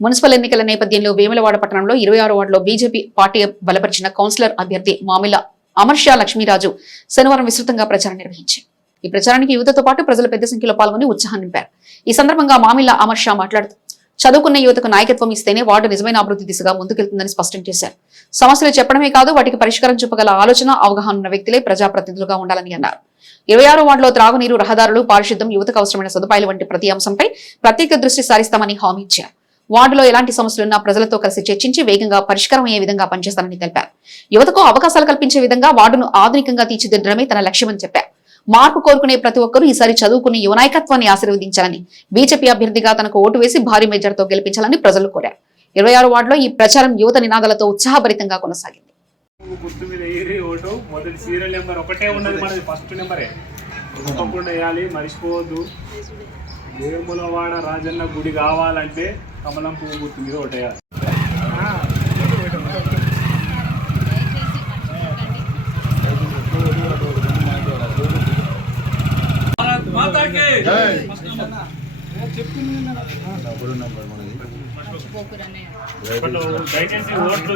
Municipal ఎన్నికల నేపథ్యంలో వేములవాడ పట్టణంలో ఇరవై ఆరు వార్డులో బీజేపీ పార్టీ బలపరిచిన కౌన్సిలర్ అభ్యర్థి మామిల అమర్షా లక్ష్మీరాజు శనివారం విస్తృతంగా ప్రచారం నిర్వహించారు. ఈ ప్రచారానికి యువతతో పాటు ప్రజలు పెద్ద సంఖ్యలో పాల్గొని ఉత్సాహం నింపారు. ఈ సందర్భంగా మామిల అమర్షా మాట్లాడుతూ చదువుకున్న యువతకు నాయకత్వం ఇస్తేనే వార్డు నిజమైన అభివృద్ధి దిశగా ముందుకెళ్తుందని స్పష్టం చేశారు. సమస్యలు చెప్పడమే కాదు వాటికి పరిష్కారం చూపగల ఆలోచన అవగాహన ఉన్న వ్యక్తులే ప్రజాప్రతినిధులుగా ఉండాలని అన్నారు. ఇరవై ఆరు వార్డులో త్రాగునీరు రహదారులు పారిశుద్ధం యువతకు అవసరమైన సదుపాయాలు వంటి ప్రతి అంశంపై ప్రత్యేక దృష్టి సారిస్తామని హామీ ఇచ్చారు. వార్డులో ఎలాంటి సమస్యలున్నా ప్రజలతో కలిసి చర్చించి వేగంగా పరిష్కారం అయ్యే విధంగా పనిచేస్తానని తెలిపారు. యువతకు అవకాశాలు కల్పించే విధంగా వార్డును ఆధునికంగా తీర్చిదిద్దడమే తన లక్ష్యమని చెప్పారు. మార్పు కోరుకునే ప్రతి ఒక్కరూ ఈసారి చదువుకుని యువ నాయకత్వాన్ని ఆశీర్వదించాలని బీజేపీ అభ్యర్థిగా తనకు ఓటు వేసి భారీ మెజార్తో గెలిపించాలని ప్రజలు కోరారు. ఇరవై ఆరు వార్డులో ఈ ప్రచారం యువత నినాదాలతో ఉత్సాహభరితంగా కొనసాగింది. గుర్తు మీద వేయరి ఓటు మొదటి సీరియల్ నెంబర్ ఒకటే ఉన్నది మనది ఫస్ట్ నెంబరే. తప్పకుండా వేయాలి మర్చిపోవద్దు. వేములవాడ రాజన్న గుడి కావాలంటే కమలం పువ్వు గుర్తు మీద ఓటేయాలి ఇప్పుడు దయచేసి ఓట్లు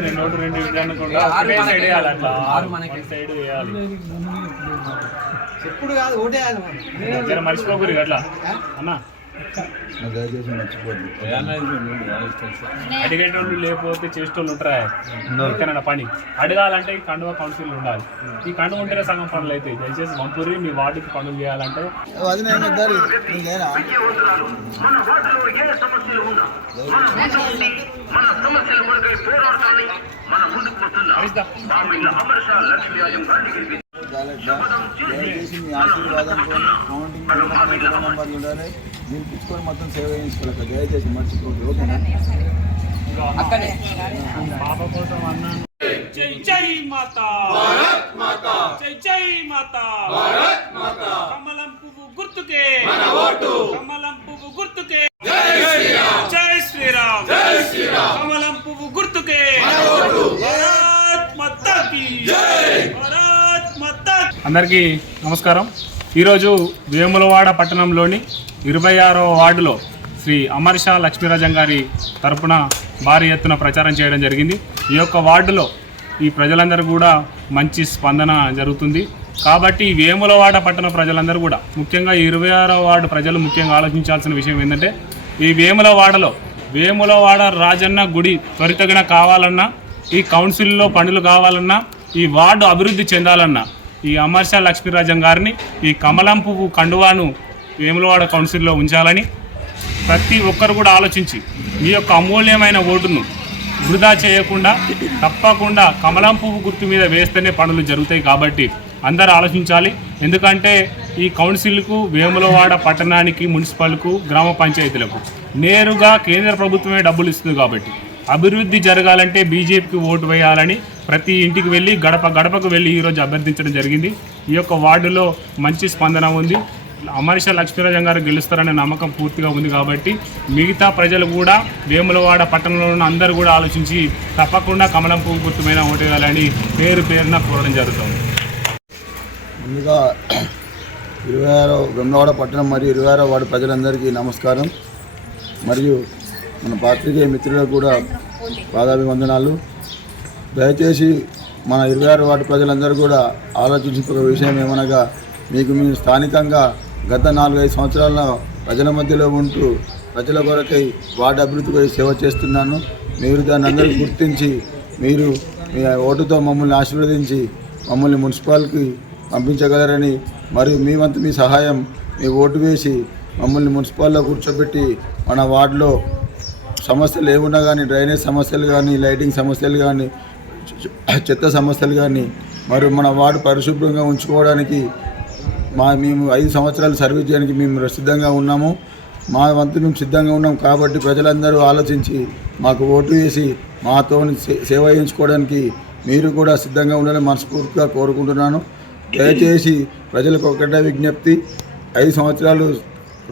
రెండు ఓట్లు రెండు ఇవి అనుకుంటా. ఒకటే సైడ్ వేయాలి అట్లా. వన్ సైడ్ వేయాలి ఎప్పుడు కాదు అట్లా. అన్న. దయచేసి అడిగేటోళ్ళు లేకపోతే చేసేటోళ్ళు ఉంటారా? ఎక్కడైనా పని. అడగాలంటే ఈ కండువ కౌన్సిల్ ఉండాలి. ఈ కండువ ఉంటేనే సగం పనులు అవుతాయి. దయచేసి మంపూరి మీ వార్డుకి పనులు చేయాలంటే. అది కాలేదా? దయచేసి మీ ఆశీర్వాదంతో కౌంటింగ్లో కూడా మన ఇరవై నెంబర్లు ఉండాలి నిలిపించుకొని మొత్తం సేవ చేయించుకోలేక దయచేసి మర్చిపోద్దు ఓకేనా? పాప కోసం అన్నాను జై జై మాతా. భారత్ మాతా జై జై మాతా. భారత్ మాతా. కమలం పువ్వు గుర్తుకే. మన ఓటు. కమలం పువ్వు గుర్తుకే జై శ్రీరామ్ జై శ్రీరామ్ జై శ్రీరామ్ కమలం పువ్వు గుర్తుకే మన ఓటు భారత్ మాతా కీ జై భారత్ మాతా కీ అందరికీ నమస్కారం. ఈరోజు వేములవాడ పట్టణంలోని ఇరవై ఆరవ వార్డులో శ్రీ అమర్షా లక్ష్మీరాజం గారి తరపున భారీ ఎత్తున ప్రచారం చేయడం జరిగింది. ఈ యొక్క వార్డులో ఈ ప్రజలందరూ కూడా మంచి స్పందన జరుగుతుంది. కాబట్టి వేములవాడ పట్టణ ప్రజలందరూ కూడా ముఖ్యంగా ఇరవై ఆరవ వార్డు ప్రజలు ముఖ్యంగా ఆలోచించాల్సిన విషయం ఏంటంటే ఈ వేములవాడలో వేములవాడ రాజన్న గుడి త్వరితగిన కావాలన్నా ఈ కౌన్సిల్లో పనులు కావాలన్నా ఈ వార్డు అభివృద్ధి చెందాలన్నా ఈ అమర్షా లక్ష్మీరాజం గారిని ఈ కమలం పువ్వు కండువాను వేములవాడ కౌన్సిల్లో ఉంచాలని ప్రతి ఒక్కరు కూడా ఆలోచించి మీ యొక్క అమూల్యమైన ఓటును వృధా చేయకుండా తప్పకుండా కమలం పువ్వు గుర్తు మీద వేస్తేనే పనులు జరుగుతాయి కాబట్టి అందరూ ఆలోచించాలి. ఎందుకంటే ఈ కౌన్సిల్కు వేములవాడ పట్టణానికి మున్సిపల్కు గ్రామ పంచాయతీలకు నేరుగా కేంద్ర ప్రభుత్వమే డబ్బులు ఇస్తుంది కాబట్టి అభివృద్ధి జరగాలంటే బీజేపీకి ఓటు వేయాలని ప్రతి ఇంటికి వెళ్ళి గడప గడపకు వెళ్ళి ఈరోజు అభ్యర్థించడం జరిగింది. ఈ యొక్క వార్డులో మంచి స్పందన ఉంది. అమరీష లక్ష్మీరాజం గారు గెలుస్తారనే నమ్మకం పూర్తిగా ఉంది కాబట్టి మిగతా ప్రజలు కూడా వేములవాడ పట్టణంలో ఉన్న అందరూ కూడా ఆలోచించి తప్పకుండా కమలం పువ్వు గుర్తుమైన ఓటేయాలని పేరు పేరున కోరడం జరుగుతుంది. ముందుగా ఇరవై ఆరో వేములవాడ పట్టణం మరియు ఇరవై ఆరో వార్డు ప్రజలందరికీ నమస్కారం. మరియు మన పాత్రికేయ మిత్రులకు కూడా పాదాభివందనాలు. దయచేసి మన ఇరవై ఆరు వార్డు ప్రజలందరూ కూడా ఆలోచించుకునే విషయం ఏమనగా మీకు మేము స్థానికంగా గత నాలుగైదు సంవత్సరాల్లో ప్రజల మధ్యలో ఉంటూ ప్రజల కొరకై వార్డు అభివృద్ధిపై సేవ చేస్తున్నాను. మీరు దాన్ని అందరూ గుర్తించి మీరు మీ ఓటుతో మమ్మల్ని ఆశీర్వదించి మమ్మల్ని మున్సిపాలిటీకి పంపించగలరని మరియు మీ వంతు మీ సహాయం మీ ఓటు వేసి మమ్మల్ని మున్సిపాల్లో కూర్చోబెట్టి మన వార్డులో సమస్యలు ఏమున్నా కానీ డ్రైనేజ్ సమస్యలు కానీ లైటింగ్ సమస్యలు కానీ చెత్త సమస్యలు కానీ మరియు మన వార్డు పరిశుభ్రంగా ఉంచుకోవడానికి మా మేము ఐదు సంవత్సరాలు సర్వీస్ చేయడానికి మేము సిద్ధంగా ఉన్నాము. మా వంతు మేము సిద్ధంగా ఉన్నాం కాబట్టి ప్రజలందరూ ఆలోచించి మాకు ఓటు వేసి మాతో సే- సేవ చేయించుకోవడానికి మీరు కూడా సిద్ధంగా ఉండాలని మనస్ఫూర్తిగా కోరుకుంటున్నాను. దయచేసి ప్రజలకు ఒకటే విజ్ఞప్తి ఐదు సంవత్సరాలు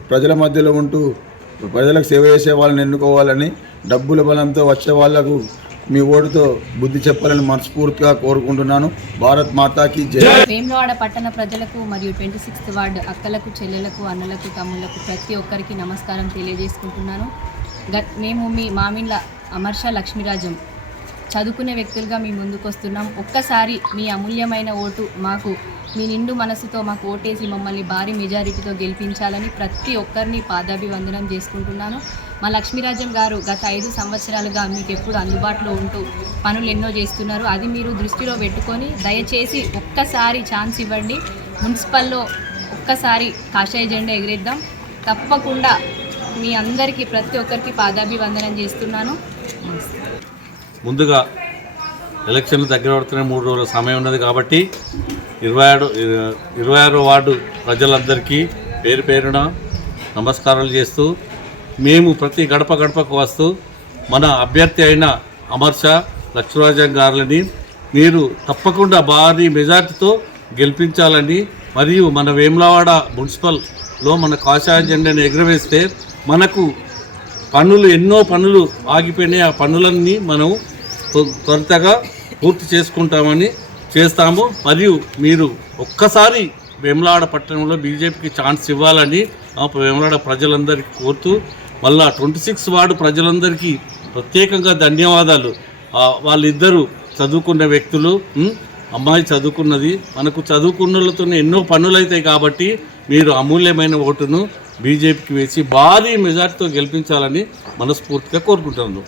ప్రజల మధ్యలో ఉంటూ ప్రజలకు సేవ చేసే వాళ్ళని ఎన్నుకోవాలని డబ్బుల బలంతో వచ్చే వాళ్ళకు మీ ఓటుతో బుద్ధి చెప్పాలని మనస్ఫూర్తిగా కోరుకుంటున్నాను. భారత్ మాతాకి జై. వేములవాడ పట్టణ ప్రజలకు మరియు ట్వంటీ సిక్స్త్ వార్డు అక్కలకు చెల్లెలకు అన్నలకు తమ్ముళ్ళకు ప్రతి ఒక్కరికి నమస్కారం తెలియజేసుకుంటున్నాను. మేము మీ మామిళ్ళ అమర్ష లక్ష్మీరాజం. చదువుకునే వ్యక్తులుగా మీ ముందుకు వస్తున్నాం ఒక్కసారి మీ అమూల్యమైన ఓటు మాకు మీ నిండు మనసుతో మాకు ఓటేసి మమ్మల్ని భారీ మెజారిటీతో గెలిపించాలని ప్రతి ఒక్కరిని పాదాభివందనం చేసుకుంటున్నాను. మా లక్ష్మీరాజం గారు గత ఐదు సంవత్సరాలుగా మీకు ఎప్పుడు అందుబాటులో ఉంటూ పనులు ఎన్నో చేస్తున్నారు. అది మీరు దృష్టిలో పెట్టుకొని దయచేసి ఒక్కసారి ఛాన్స్ ఇవ్వండి. మున్సిపల్లో ఒక్కసారి కాషాయ జెండా ఎగిరేద్దాం. తప్పకుండా మీ అందరికీ ప్రతి ఒక్కరికి పాదాభివందనం చేస్తున్నాను. ముందుగా ఎలక్షన్లు దగ్గర పడుతున్న మూడు రోజుల సమయం ఉన్నది కాబట్టి ఇరవై ఆరు ఇరవై ఆరో వార్డు ప్రజలందరికీ పేరు పేరున నమస్కారాలు చేస్తూ మేము ప్రతి గడప గడపకు వస్తూ మన అభ్యర్థి అయిన అమర్ష లక్ష్మరాజన్ గారులని మీరు తప్పకుండా భారీ మెజార్టీతో గెలిపించాలని మరియు మన వేములవాడ మున్సిపల్లో మన కాషాయ జెండాను ఎగురవేస్తే మనకు పనులు ఎన్నో పనులు ఆగిపోయినాయి. ఆ పనులన్నీ మనం త్వ- త్వరితగా పూర్తి చేసుకుంటామని చేస్తాము. మరియు మీరు ఒక్కసారి వేములాడ పట్టణంలో బీజేపీకి ఛాన్స్ ఇవ్వాలని వేములాడ ప్రజలందరికీ కోరుతూ మళ్ళా ట్వంటీ సిక్స్ వార్డు ప్రజలందరికీ ప్రత్యేకంగా ధన్యవాదాలు. వాళ్ళిద్దరూ చదువుకున్న వ్యక్తులు అమ్మాయి చదువుకున్నది. మనకు చదువుకున్నలతో ఎన్నో పనులు అవుతాయి కాబట్టి మీరు అమూల్యమైన ఓటును బీజేపీకి వేసి భారీ మెజార్టీతో గెలిపించాలని మనస్ఫూర్తిగా కోరుకుంటున్నాను.